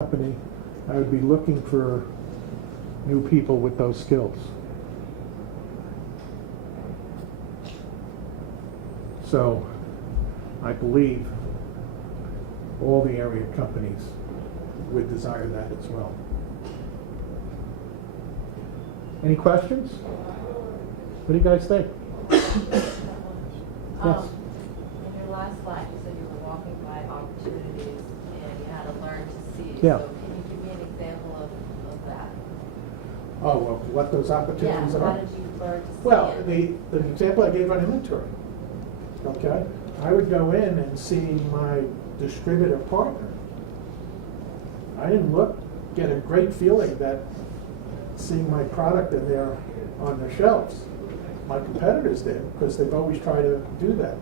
company, I would be looking for new people with those skills. So I believe all the area companies would desire that as well. Any questions? What do you guys think? Yes. In your last slide, you said you were walking by opportunities and you had to learn to see. Yeah. So can you give me an example of that? Oh, well, what those opportunities Yeah, are? how did you learn to see Well, it? the example I gave on inventory, okay? I would go in and see my distributor partner. I didn't get a great feeling that seeing my product in there on the shelves. My competitors did, because they've always tried to do that.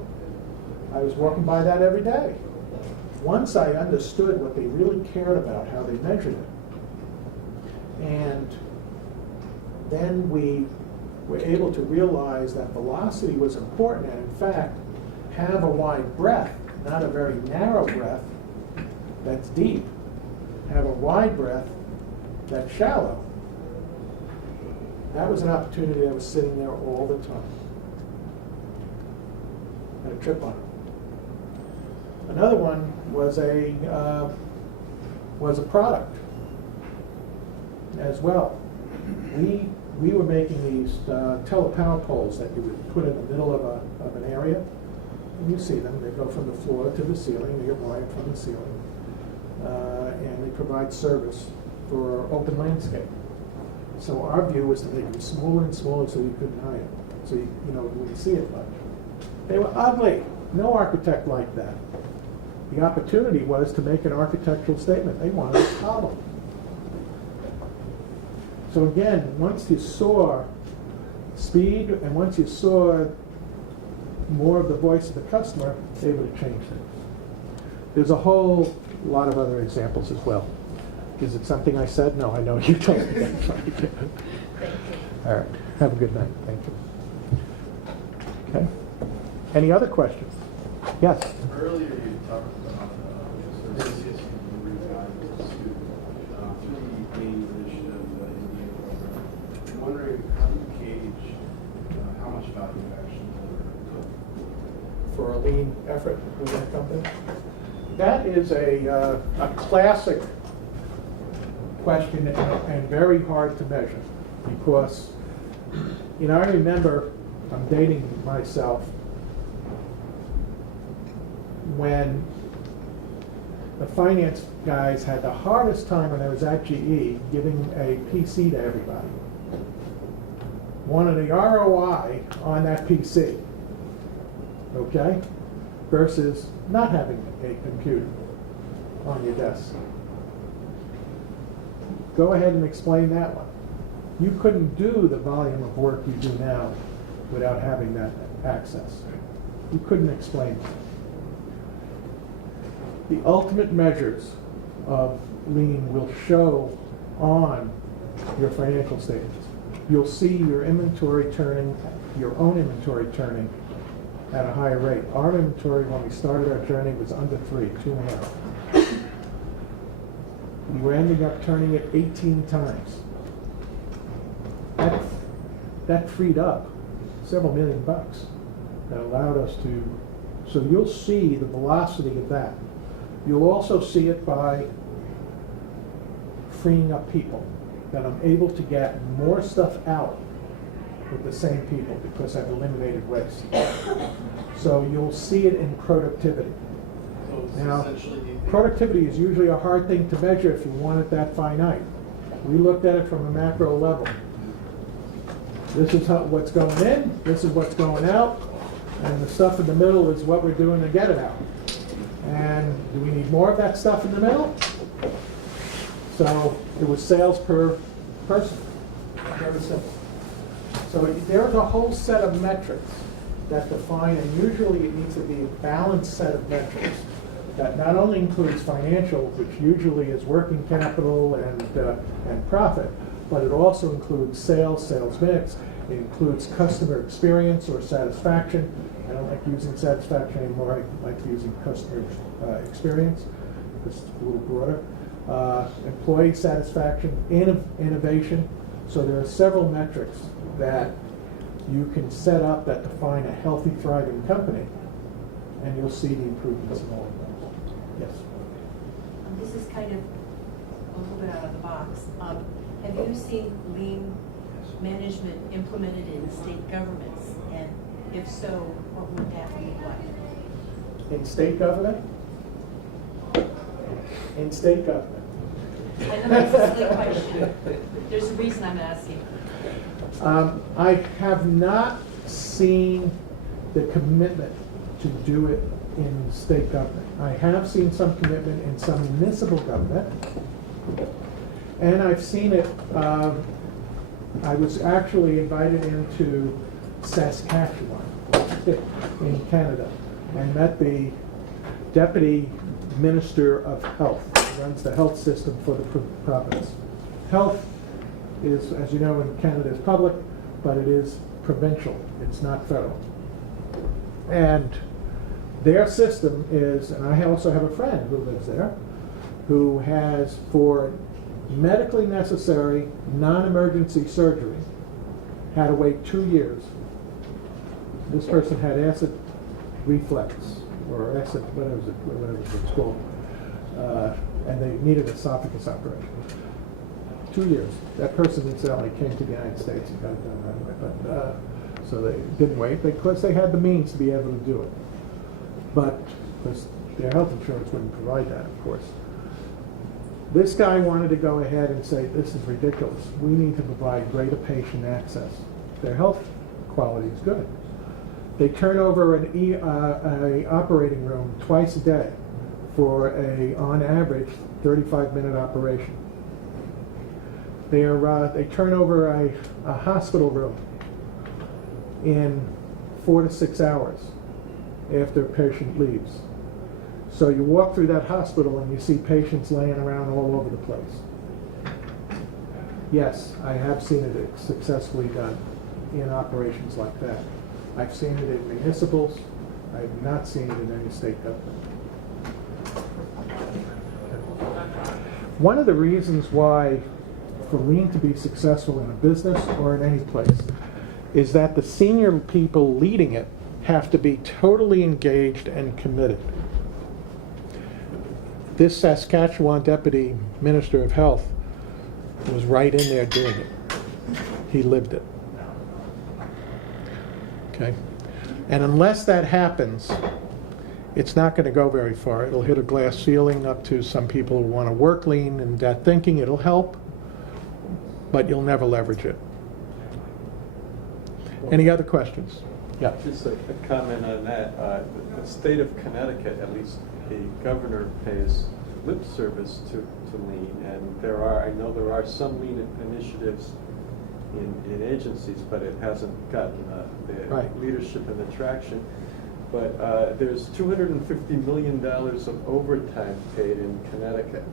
I was walking by that every day. Once I understood what they really cared about, how they measured it, and then we were able to realize that velocity was important, and in fact, have a wide breadth, not a very narrow breadth that's deep. Have a wide breadth that's shallow. That was an opportunity that was sitting there all the time. Had a trip on it. Another one was a product as well. We were making these telepower poles that you would put in the middle of an area. And you see them. They go from the floor to the ceiling. They get wired from the ceiling. And they provide service for open landscape. So our view was to make them smaller and smaller so you couldn't hide it. So you wouldn't see it much. They were ugly. No architect liked that. The opportunity was to make an architectural statement. They wanted a column. So again, once you saw speed and once you saw more of the voice of the customer, they would have changed things. There's a whole lot of other examples as well. Is it something I said? No, I know you told me. Thank you. All right. Have a good night. Thank you. Okay. Any other questions? Yes. Earlier you talked about associates and revalues through the main initiative in the program. I'm wondering, how do you gauge how much value you actually deliver? For a lean effort within a company? That is a classic question and very hard to measure because, I remember, I'm dating myself, when the finance guys had the hardest time when I was at GE giving a PC to everybody. Wanted the ROI on that PC, okay, versus not having a computer on your desk. Go ahead and explain that one. You couldn't do the volume of work you do now without having that access. You couldn't explain it. The ultimate measures of lean will show on your financial statements. You'll see your inventory turning, your own inventory turning at a higher rate. Our inventory, when we started our journey, was under 3, 2.5. We were ending up turning it 18 times. That freed up several $1 million that allowed us to, so you'll see the velocity of that. You'll also see it by freeing up people, that I'm able to get more stuff out with the same people because I've eliminated waste. So you'll see it in productivity. So it's Now, essentially productivity is usually a hard thing to measure if you want it that finite. We looked at it from a macro level. This is what's going in, this is what's going out, and the stuff in the middle is what we're doing to get it out. And do we need more of that stuff in the middle? So it was sales per person. Very simple. So there's a whole set of metrics that define, and usually it needs to be a balanced set of metrics that not only includes financial, which usually is working capital and profit, but it also includes sales mix. It includes customer experience or satisfaction. I don't like using satisfaction anymore. I like using customer experience. It's a little broader. employee satisfaction, innovation. So there are several metrics that you can set up that define a healthy, thriving company, and you'll see the improvements in all of those. Yes. This is kind of a little bit out of the box. Have you seen lean management implemented in state governments? And if so, what would that look like? In state government? In state government. I know that's a silly question. There's a reason I'm asking. I have not seen the commitment to do it in state government. I have seen some commitment in some municipal government, and I've seen it. I was actually invited into Saskatchewan in Canada and met the Deputy Minister of Health, who runs the health system for the province. Health is, as you know, in Canada is public, but it is provincial. It's not federal. And their system is, and I also have a friend who lives there, who has, for medically necessary non-emergency surgery, had to wait 2 years. This person had acid reflux, or acid, whatever it's called, and they needed esophagus operation. 2 years. That person incidentally came to the United States and got it done right away. But so they didn't wait because they had the means to be able to do it. But because their health insurance wouldn't provide that, of course. This guy wanted to go ahead and say, this is ridiculous. We need to provide greater patient access. Their health quality is good. They turn over an operating room twice a day for on average, 35-minute operation. They turn over a hospital room in 4 to 6 hours after a patient leaves. So you walk through that hospital and you see patients laying around all over the place. Yes, I have seen it successfully done in operations like that. I've seen it in municipals. I have not seen it in any state government. One of the reasons why for lean to be successful in a business or in any place is that the senior people leading it have to be totally engaged and committed. This Saskatchewan Deputy Minister of Health was right in there doing it. He lived it. Okay? And unless that happens, it's not going to go very far. It'll hit a glass ceiling up to some people who want to work lean and that thinking. It'll help, but you'll never leverage it. Any other questions? Yeah. Just a comment on that. The state of Connecticut, at least the governor, pays lip service to lean, and I know there are some lean initiatives in agencies, but it hasn't gotten the leadership and the traction. But there's $250 million of overtime paid in Connecticut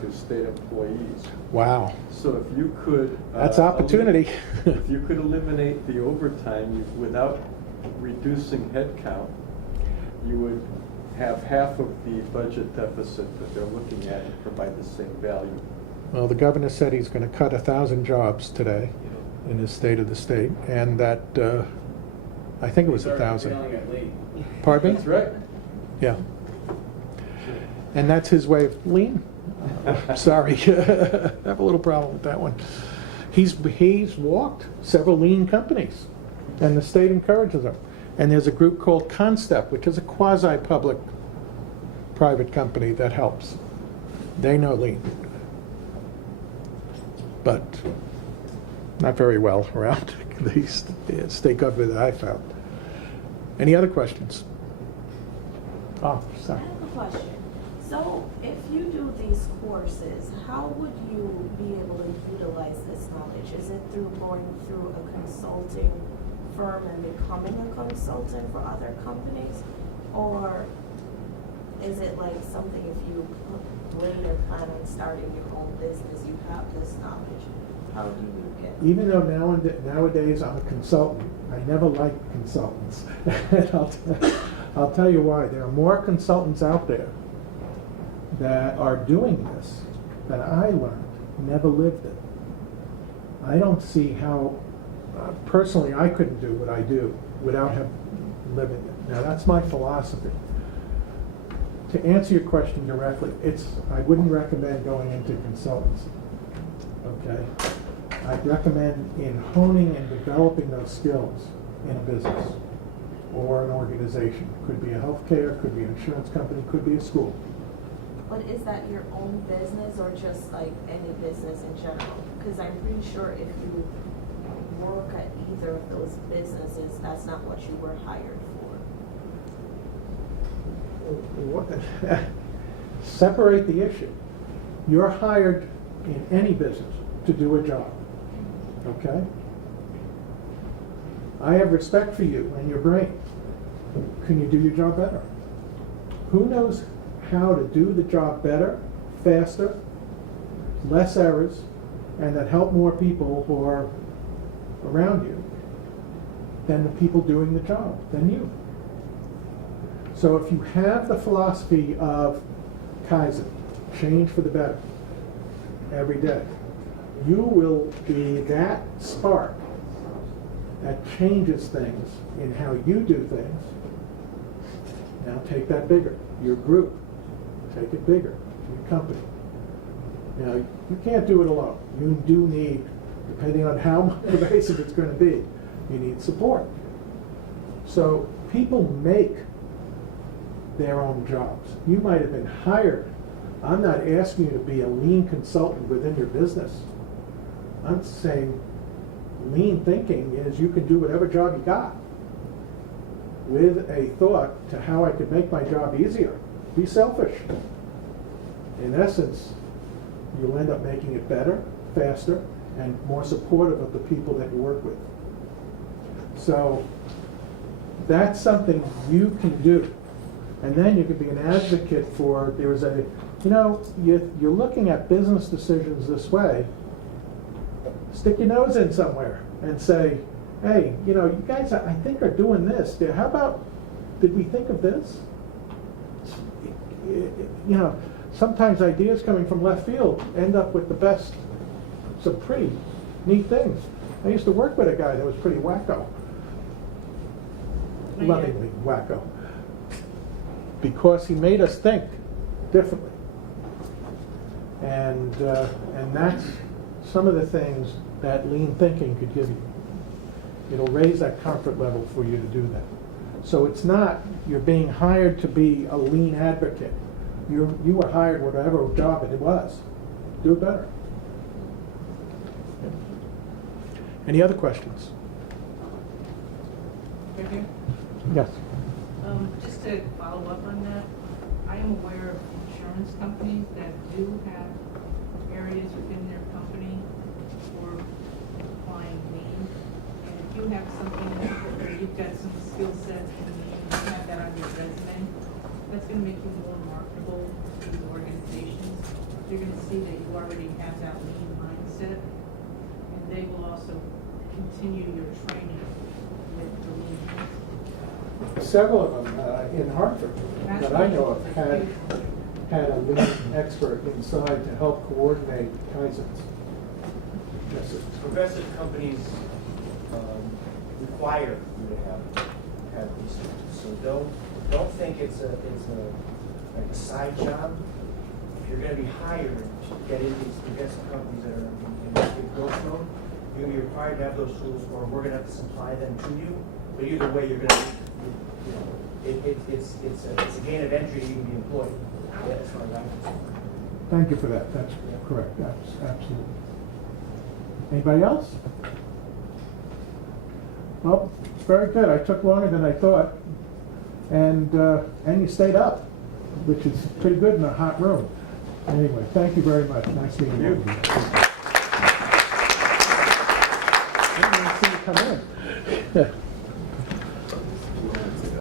to state employees. Wow. So if you could... That's opportunity. If you could eliminate the overtime without reducing headcount, you would have half of the budget deficit that they're looking at and provide the same value. Well, the governor said he's going to cut 1,000 jobs today in his state of the state, and that I think it was 1,000. Pardon me? That's right. Yeah. And that's his way of lean. Sorry, I have a little problem with that one. He's walked several lean companies, and the state encourages them. And there's a group called Constep, which is a quasi-public private company that helps. They know lean, but not very well around the state government that I found. Any other questions? Oh, sorry. I have a question. So if you do these courses, how would you be able to utilize this knowledge? Is it through going through a consulting firm and becoming a consultant for other companies? Or is it like something if you later plan on starting your own business, you have this knowledge? How do you get? Even though nowadays I'm a consultant, I never liked consultants. I'll tell you why. There are more consultants out there that are doing this, that I learned, never lived it. I don't see how, personally, I couldn't do what I do without living it. Now, that's my philosophy. To answer your question directly, I wouldn't recommend going into consultancy, okay? I'd recommend in honing and developing those skills in a business or an organization. Could be a healthcare, could be an insurance company, could be a school. But is that your own business or just like any business in general? Because I'm pretty sure if you work at either of those businesses, that's not what you were hired for. Separate the issue. You're hired in any business to do a job, okay? I have respect for you and your brain. Can you do your job better? Who knows how to do the job better, faster, less errors, and that help more people who are around you than the people doing the job, than you? So if you have the philosophy of Kaizen, change for the better, every day, you will be that spark that changes things in how you do things. Now take that bigger, your group, take it bigger, your company. Now, you can't do it alone. You do need, depending on how pervasive it's going to be, you need support. So people make their own jobs. You might have been hired. I'm not asking you to be a lean consultant within your business. I'm saying lean thinking is you can do whatever job you got with a thought to how I could make my job easier. Be selfish. In essence, you'll end up making it better, faster, and more supportive of the people that you work with. So that's something you can do. And then you could be an advocate for, you're looking at business decisions this way, stick your nose in somewhere and say, hey, you guys, I think, are doing this. How about, did we think of this? Sometimes ideas coming from left field end up with the best, some pretty neat things. I used to work with a guy that was pretty wacko. Lovingly wacko. Because he made us think differently. And that's some of the things that lean thinking could give you. It'll raise that comfort level for you to do that. So it's not you're being hired to be a lean advocate. You were hired whatever job it was. Do it better. Any other questions? Yes. Just to follow up on that, I am aware of insurance companies that do have areas within their company for applying lean. And if you have something where you've got some skill set and you have that on your resume, that's going to make you more marketable to the organizations. They're going to see that you already have that lean mindset, and they will also continue your training with the lean mindset. Several of them in Hartford that I know of had a lean expert inside to help coordinate Kaizens. Yes, sir. Progressive companies require you to have these things. So don't think it's like a side job. If you're going to be hired to get into these progressive companies that are in big growth mode, you're going to be required to have those tools, or we're going to have to supply them to you. But either way, you're going to, it's a gain of entry to even be employed. Yeah, as far as I'm concerned. Thank you for that. That's correct. That's absolutely. Anybody else? Well, very good. I took longer than I thought, and you stayed up, which is pretty good in a hot room. Anyway, thank you very much. Nice meeting you. I didn't even see you come in.